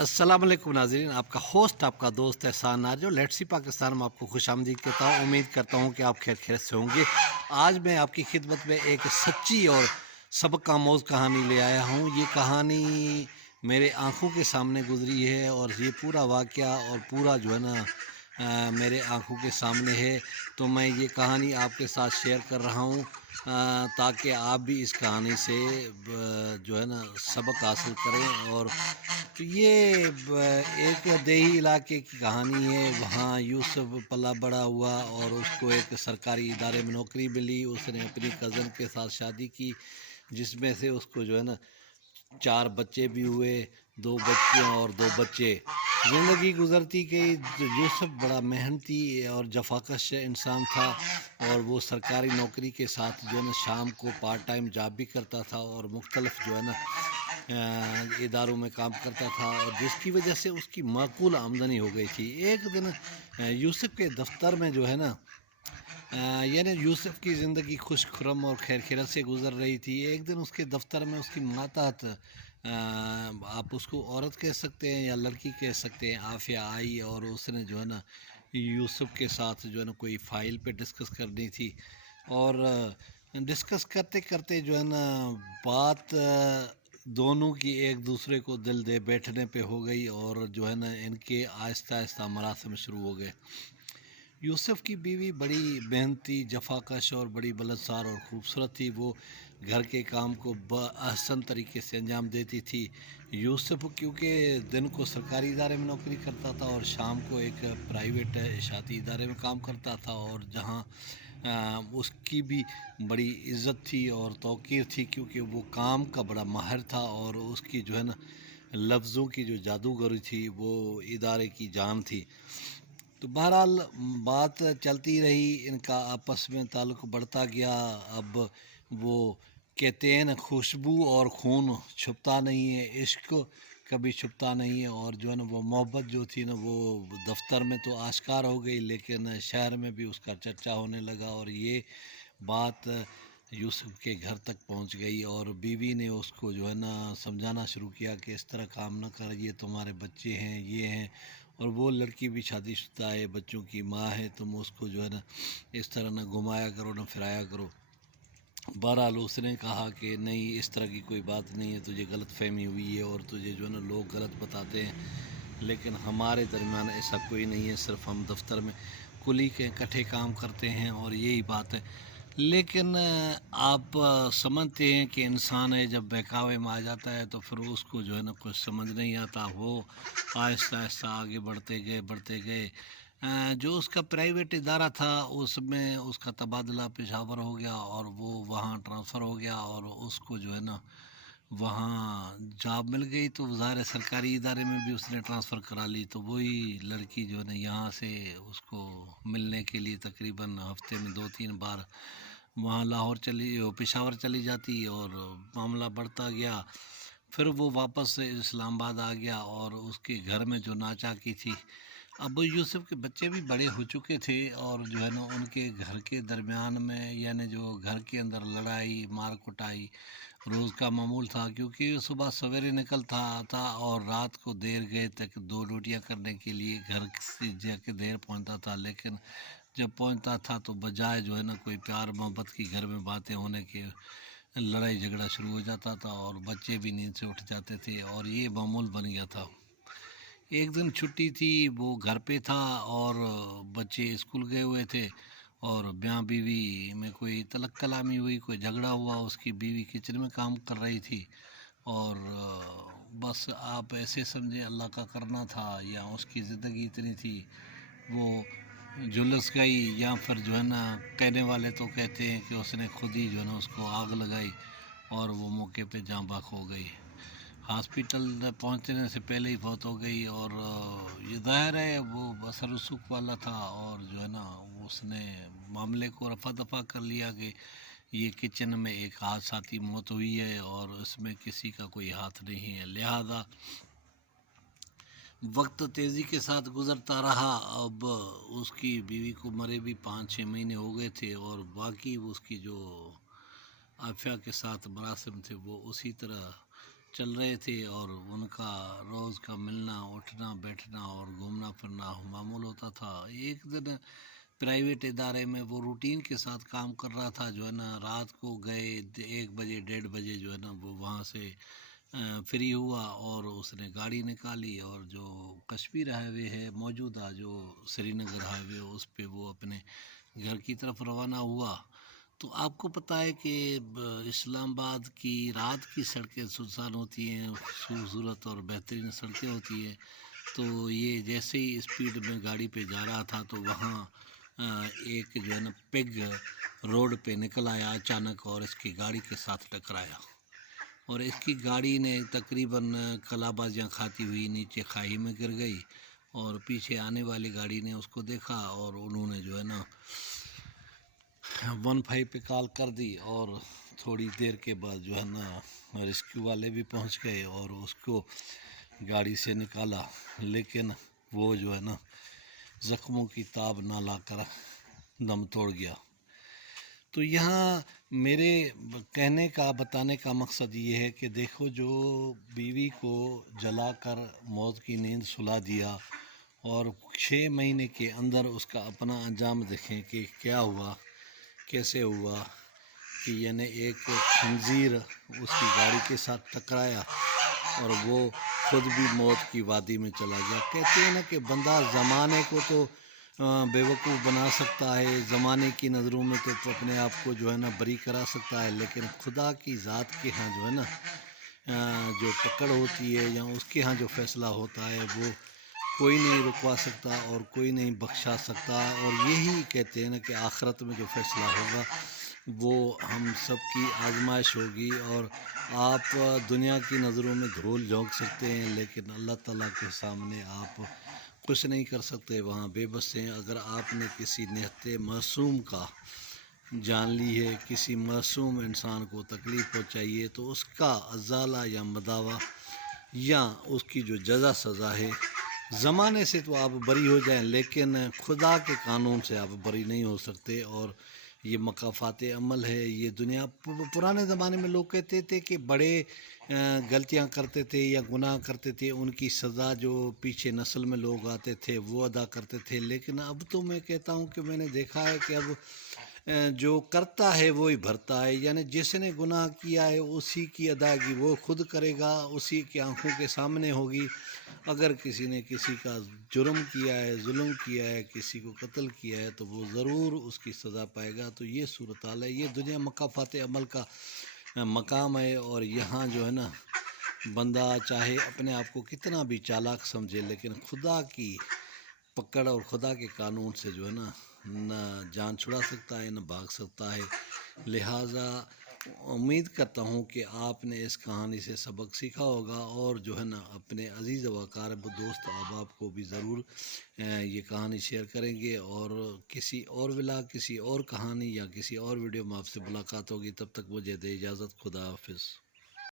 अस्सलाम वालेकुम नाज़रीन, आपका होस्ट आपका दोस्त एहसान नाज और लेट्स सी पाकिस्तान में आपको खुशामदीद कहता हूँ। उम्मीद करता हूँ कि आप खैर खैरियत से होंगे। आज मैं आपकी खिदमत में एक सच्ची और सबक आमोज़ कहानी ले आया हूँ। ये कहानी मेरे आँखों के सामने गुजरी है और ये पूरा वाक़या और पूरा जो है ना मेरे आँखों के सामने है। तो मैं ये कहानी आपके साथ शेयर कर रहा हूँ ताकि आप भी इस कहानी से जो है ना सबक हासिल करें। और तो ये एक देही इलाके की कहानी है। वहाँ यूसुफ पला बड़ा हुआ और उसको एक सरकारी इदारे में नौकरी मिली। उसने अपनी कज़न के साथ शादी की जिसमें से उसको जो है ना 4 बच्चे भी हुए, 2 बच्चियाँ और 2 बच्चे। ज़िंदगी गुज़रती गई। यूसुफ बड़ा मेहनती और जफाकश इंसान था और वो सरकारी नौकरी के साथ जो है ना शाम को पार्ट टाइम जॉब भी करता था और मुख्तलिफ जो है ना इदारों में काम करता था और जिसकी वजह से उसकी माकूल आमदनी हो गई थी। एक दिन यूसुफ के दफ्तर में जो है ना यानी यूसुफ की ज़िंदगी खुश खुरम और खैर खैरत से गुज़र रही थी। एक दिन उसके दफ्तर में उसकी माताहत, आप उसको औरत कह सकते हैं या लड़की कह सकते हैं, आफिया आई और उसने जो है ना यूसुफ के साथ जो है ना कोई फ़ाइल पे डिस्कस करनी थी। और डिस्कस करते करते जो है ना बात दोनों की एक दूसरे को दिल दे बैठने पे हो गई और जो है ना इनके आहिस्ता आहिस्ता मरासिम शुरू हो गए। यूसुफ की बीवी बड़ी मेहनती, जफाकश और बड़ी बुलंदशाह और ख़ूबसूरत थी। वो घर के काम को बअहसन तरीके से अंजाम देती थी। यूसुफ क्योंकि दिन को सरकारी इदारे में नौकरी करता था और शाम को एक प्राइवेट इशाती इदारे में काम करता था और जहाँ उसकी भी बड़ी इज़्ज़त थी और तौक़ीर थी क्योंकि वो काम का बड़ा माहिर था और उसकी जो है ना लफ्ज़ों की जो जादूगरी थी वो इदारे की जान थी। तो बहरहाल बात चलती रही, इनका आपस में ताल्लुक़ बढ़ता गया। अब वो कहते हैं ना, खुशबू और खून छुपता नहीं है, इश्क कभी छुपता नहीं है। और जो है ना वो मोहब्बत जो थी ना वो दफ्तर में तो आश्कार हो गई लेकिन शहर में भी उसका चर्चा होने लगा और ये बात यूसुफ के घर तक पहुंच गई और बीवी ने उसको जो है ना समझाना शुरू किया कि इस तरह काम ना कर, ये तुम्हारे बच्चे हैं, ये हैं और वो लड़की भी शादीशुदा है, बच्चों की माँ है, तुम उसको जो है ना इस तरह ना घुमाया करो ना फिराया करो। बहरहाल उसने कहा कि नहीं, इस तरह की कोई बात नहीं है, तुझे गलत फहमी हुई है और तुझे जो है ना लोग गलत बताते हैं, लेकिन हमारे दरमियान ऐसा कोई नहीं है, सिर्फ हम दफ्तर में कुली के इकट्ठे काम करते हैं और यही बात है। लेकिन आप समझते हैं कि इंसान है जब बहकावे में आ जाता है तो फिर उसको जो है ना कुछ समझ नहीं आता। वो आहिस्ता आहिस्ता आगे बढ़ते गए। जो उसका प्राइवेट इदारा था उसमें उसका तबादला पेशावर हो गया और वो वहाँ ट्रांसफ़र हो गया और उसको जो है ना वहाँ जॉब मिल गई। तो ज़ाहिर है सरकारी इदारे में भी उसने ट्रांसफ़र करा ली। तो वही लड़की जो है ना यहाँ से उसको मिलने के लिए तकरीबन हफ्ते में 2-3 बार वहाँ लाहौर चली पेशावर चली जाती और मामला बढ़ता गया। फिर वो वापस से इस्लामाबाद आ गया और उसके घर में जो नाचाकी थी। अब यूसुफ के बच्चे भी बड़े हो चुके थे और जो है ना उनके घर के दरमियान में यानी जो घर के अंदर लड़ाई मार कुटाई रोज़ का मामूल था क्योंकि सुबह सवेरे निकलता था और रात को देर गए तक 2 ड्यूटियाँ करने के लिए घर से जाके देर पहुंचता था। लेकिन जब पहुंचता था तो बजाय जो है ना कोई प्यार मोहब्बत की घर में बातें होने के लड़ाई झगड़ा शुरू हो जाता था और बच्चे भी नींद से उठ जाते थे और ये मामूल बन गया था। एक दिन छुट्टी थी, वो घर पे था और बच्चे स्कूल गए हुए थे और ब्याह बीवी में कोई तलक कलामी हुई, कोई झगड़ा हुआ। उसकी बीवी किचन में काम कर रही थी और बस आप ऐसे समझें अल्लाह का करना था या उसकी ज़िंदगी इतनी थी वो झुलस गई या फिर जो है ना कहने वाले तो कहते हैं कि उसने खुद ही जो है ना उसको आग लगाई और वो मौके पे जाँ बाक हो गई। हॉस्पिटल पहुंचने से पहले ही फौत हो गई और ये ज़ाहिर है वो बसर रसूख वाला था और जो है ना उसने मामले को रफा दफा कर लिया कि ये किचन में एक हादसाती मौत हुई है और उसमें किसी का कोई हाथ नहीं है। लिहाजा वक्त तेज़ी के साथ गुज़रता रहा। अब उसकी बीवी को मरे भी 5-6 महीने हो गए थे और बाकी उसकी जो आफिया के साथ मरासिम थे वो उसी तरह چل رہے تھے اور ان کا روز کا ملنا اٹھنا بیٹھنا اور گھومنا پھرنا معمول ہوتا تھا۔ ایک دن پرائیویٹ ادارے میں وہ روٹین کے ساتھ کام کر رہا تھا، جو ہے نا رات کو گئے 1 بجے 1:30 بجے جو ہے نا وہ وہاں سے فری ہوا اور اس نے گاڑی نکالی اور جو کشمیر ہائی وے ہے موجودہ، جو سری نگر ہائی وے، اس پہ وہ اپنے گھر کی طرف روانہ ہوا۔ تو آپ کو پتہ ہے کہ اسلام آباد کی رات کی سڑکیں سنسان ہوتی ہیں، خوبصورت اور بہترین سڑکیں ہوتی ہیں۔ تو یہ جیسے ہی اسپیڈ میں گاڑی پہ جا رہا تھا تو وہاں ایک جو ہے نا پگ روڈ پہ نکل آیا اچانک اور اس کی گاڑی کے ساتھ ٹکرایا، اور اس کی گاڑی نے تقریباً کلا بازیاں کھاتی ہوئی نیچے کھائی میں گر گئی، اور پیچھے آنے والی گاڑی نے اس کو دیکھا اور انہوں نے جو ہے نا 15 پہ کال کر دی، اور تھوڑی دیر کے بعد جو ہے نا ریسکیو والے بھی پہنچ گئے اور اس کو گاڑی سے نکالا، لیکن وہ جو ہے نا زخموں کی تاب نہ لا کر دم توڑ گیا۔ تو یہاں میرے کہنے کا بتانے کا مقصد یہ ہے کہ دیکھو، جو بیوی کو جلا کر موت کی نیند سلا دیا اور 6 مہینے کے اندر اس کا اپنا انجام دیکھیں کہ کیا ہوا، کیسے ہوا، کہ یعنی ایک خنزیر اس کی گاڑی کے ساتھ ٹکرایا اور وہ خود بھی موت کی وادی میں چلا گیا۔ کہتے ہیں نا کہ بندہ زمانے کو تو بیوقوف بنا سکتا ہے، زمانے کی نظروں میں تو اپنے آپ کو جو ہے نا بری کرا سکتا ہے، لیکن خدا کی ذات کے ہاں جو ہے نا جو پکڑ ہوتی ہے یا اس کے ہاں جو فیصلہ ہوتا ہے وہ کوئی نہیں رکوا سکتا اور کوئی نہیں بخشا سکتا۔ اور یہی کہتے ہیں نا کہ آخرت میں جو فیصلہ ہوگا وہ ہم سب کی آزمائش ہوگی، اور آپ دنیا کی نظروں میں دھول جھونک سکتے ہیں لیکن اللہ تعالیٰ کے سامنے آپ کچھ نہیں کر سکتے، وہاں بے بس ہیں۔ اگر آپ نے کسی نہت معصوم کا جان لی ہے، کسی معصوم انسان کو تکلیف پہنچائی ہے، تو اس کا ازالہ یا مداوع یا اس کی جو جزا سزا ہے، زمانے سے تو آپ بری ہو جائیں لیکن خدا کے قانون سے آپ بری نہیں ہو سکتے، اور یہ مکافات عمل ہے۔ یہ دنیا پرانے زمانے میں لوگ کہتے تھے کہ بڑے غلطیاں کرتے تھے یا گناہ کرتے تھے، ان کی سزا جو پیچھے نسل میں لوگ آتے تھے وہ ادا کرتے تھے، لیکن اب تو میں کہتا ہوں کہ میں نے دیکھا ہے کہ اب جو کرتا ہے وہی بھرتا ہے، یعنی جس نے گناہ کیا ہے اسی کی ادائیگی وہ خود کرے گا، اسی کی آنکھوں کے سامنے ہوگی۔ اگر کسی نے کسی کا جرم کیا ہے، ظلم کیا ہے، کسی کو قتل کیا ہے تو وہ ضرور اس کی سزا پائے گا۔ تو یہ صورتحال ہے، یہ دنیا مکافات عمل کا مقام ہے، اور یہاں جو ہے نا بندہ چاہے اپنے آپ کو کتنا بھی چالاک سمجھے لیکن خدا کی پکڑ اور خدا کے قانون سے جو ہے نا نہ جان چھڑا سکتا ہے نہ بھاگ سکتا ہے۔ لہٰذا امید کرتا ہوں کہ آپ نے اس کہانی سے سبق سیکھا ہوگا، اور جو ہے نا اپنے عزیز و اقارب دوست احباب کو بھی ضرور یہ کہانی شیئر کریں گے، اور کسی اور ولاگ، کسی اور کہانی یا کسی اور ویڈیو میں آپ سے ملاقات ہوگی۔ تب تک مجھے دے اجازت، خدا حافظ۔